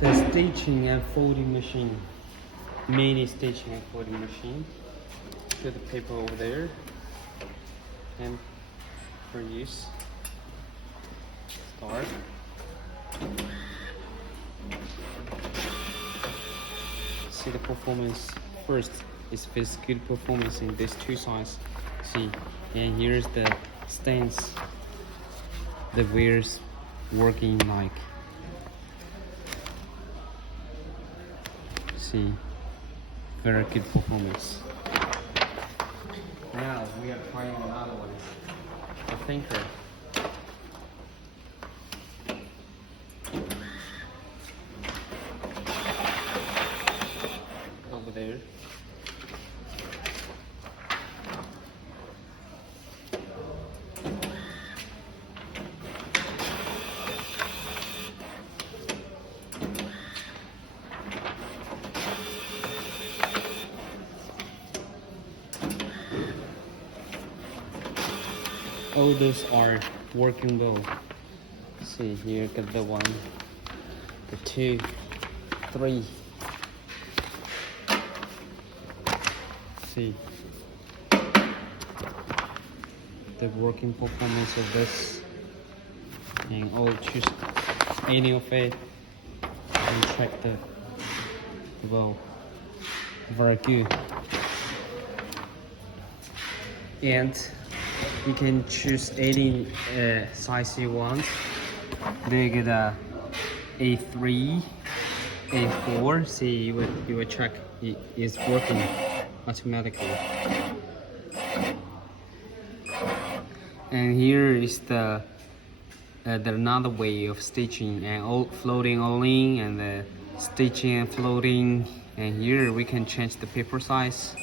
the stitching and folding machine, mini stitching and folding machine. Put the paper over there and for use. Start. See the performance first. It's very good performance in these two sides. See, and here's the stance. The wheels working like. See, very good performance. Now we are trying another one, the thinker. Over there. All those are working well. See here, got the one, the two, three. See the working performance of this, and I'll choose any of it and check the well. Very good. And you can choose any size you want. They get a A3, A4. See, you will check it is working automatically. And here is the another way of stitching and all floating only and the stitching and floating. And here we can change the paper size.